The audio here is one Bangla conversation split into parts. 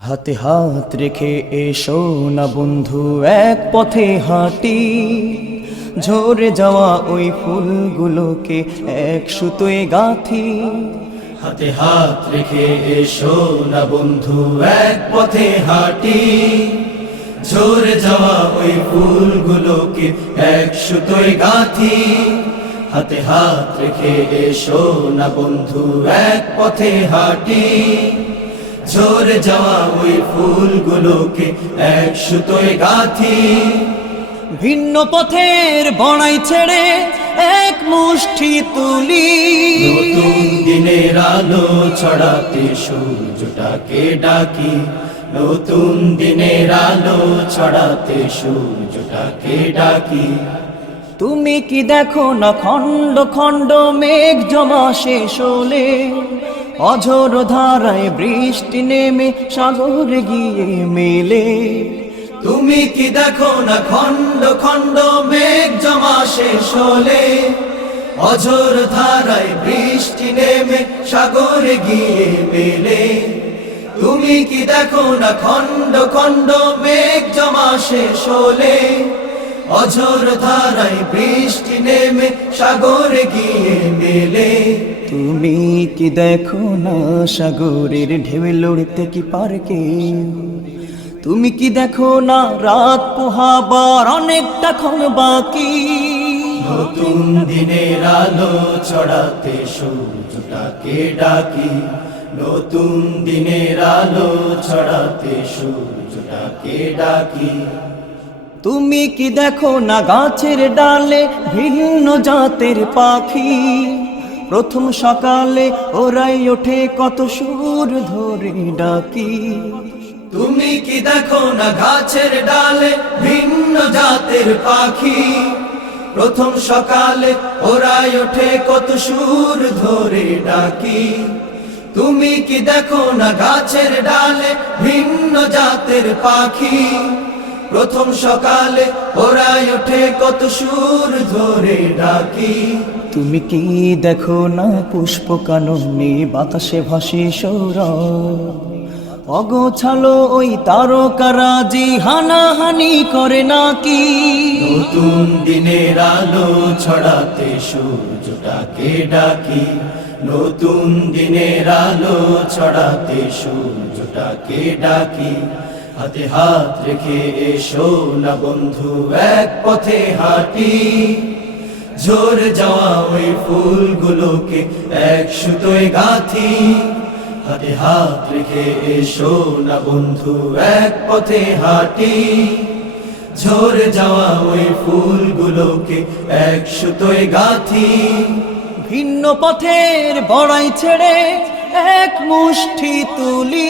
হাতে হাত রেখে এসো না বন্ধু, এক পথে হাঁটি। ঝরে যাওয়া ওই ফুলগুলোকে এক সুতোয় গাঁথি। হাতে হাত রেখে এসো না বন্ধু, এক পথে হাঁটি। ঝরে যাওয়া ওই ফুলগুলোকে এক সুতোয় গাঁথি। হাতে হাত রেখে এসো না বন্ধু, এক পথে হাঁটি। ঝরে যাওয়া ওই ফুলগুলোকে এক সুতোয় গাথি। ভিন্ন পথের বড়াই ছেড়ে এক মুষ্টি তুলি। নতুন দিনের আলো ছড়াতে সূর্যটাকে ডাকি। নতুন দিনের আলো ছড়াতে সূর্যটাকে ডাকি। তুমি কি দেখো না খণ্ড খণ্ড মেঘ জমা শেষ হলে? অঝোর ধারায় বৃষ্টি নেমে সাগরে গিয়ে মেলে। তুমি কি দেখো না খণ্ড খণ্ড মেঘ জমা শেষ হলে? অঝোর ধারায় বৃষ্টি নেমে সাগরে গিয়ে মেলে। তুমি কি দেখো না খণ্ড খণ্ড মেঘ জমা শেষ হলে? অঝোর ধারায় বৃষ্টি নেমে সাগরে গিয়ে মেলে। তুমি কি দেখো না সাগরের ঢেউ লড়তে কি পারে কেউ তুমি কি দেখো না রাত পোহাবার অনেকটা ক্ষণ বাকি? নতুন দিনের আলো ছড়াতে সূর্যটাকে ডাকি। নতুন দিনের আলো ছড়াতে সূর্যটাকে ডাকি। তুমি কি দেখো না গাছের ডালে ভিন্ন জাতের পাখি? প্রথম সকালে ওরাই ওঠে কত সুর ধরে ডাকি। তুমি কি দেখো না গাছের ডালে ভিন্ন জাতের পাখি? প্রথম সকালে ওরাই ওঠে কত সুর ধরে ডাকি। তুমি কি দেখো না গাছের ডালে ভিন্ন জাতের পাখি? প্রথম সকালে ওরাই ওঠে কত সুর ধরে ডাকি। তুমি কি দেখো না পুষ্প কাননে বাতাসে ভাসে সৌরভ। অগোছালো ওই তারকারা তারকারাজি হানাহানি করে নাকি? নতুন দিনের আলো ছড়াতে সূর্যটাকে ডাকি। নতুন দিনের আলো ছড়াতে সূর্যটাকে ডাকি। হাতে হাত রেখে এসো না বন্ধু, এক পথে হাঁটি। ঝরে যাওয়া ওই ফুলগুলোকে এক সুতোয় গাথি। হাতে হাত রেখে এসো না বন্ধু, এক পথে হাঁটি। ঝরে যাওয়া ওই ফুলগুলোকে এক সুতোয় গাথি। ভিন্ন পথের বড়াই ছেড়ে এক মুষ্টি তুলি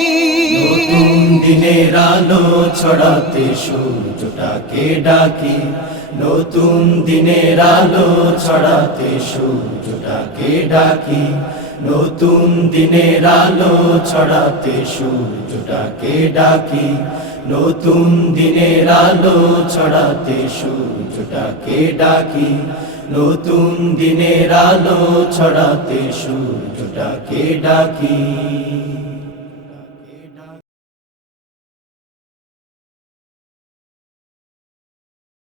দিনের আলো ছড়াতে সূর্যটাকে ডাকি। নতুন দিনের আলো ছড়াতে সূর্যটাকে ডাকি। নতুন দিনের আলো ছড়াতে সূর্যটাকে ডাকি। নতুন দিনের আলো ছড়াতে সূর্যটাকে ডাকি। নতুন দিনের আলো ছড়াতে সূর্যটাকে ডাকি।